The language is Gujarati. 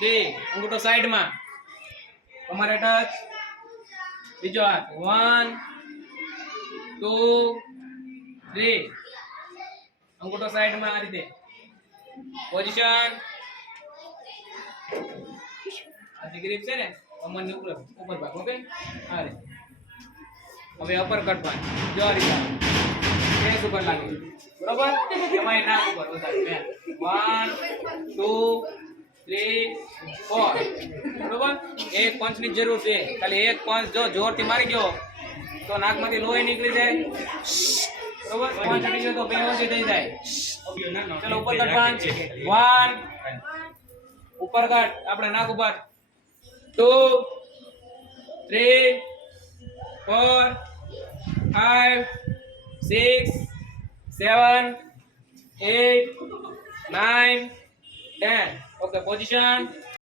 3 અંગૂઠો સાઈડમાં તમારે ટચ બીજો હાથ 1 2 3 અંગૂઠો સાઈડમાં આ રીતે પોઝિશન આ જે ગ્રીપ છે ને કમરની ઉપર ભાગ ઓકે આ રીતે હવે અપર કટ માં જો આ રીતે ફેસ ઉપર લાગે બરોબર એમાં નાક ઉપર વધારે 1 2 3 4 બરોબર એક પંચ ની જરૂર છે ખાલી એક પંચ જો જોરથી મારી ગયો તો નાકમાંથી લોહી નીકળી જાય બરોબર પંચ અડી ગયો તો બેહોશી થઈ જાય ચલો ઉપર કટ પંચ 1 ઉપર કટ આપણે નાક ઉપર 2 3 4 5 6 7 8 9 10 okay position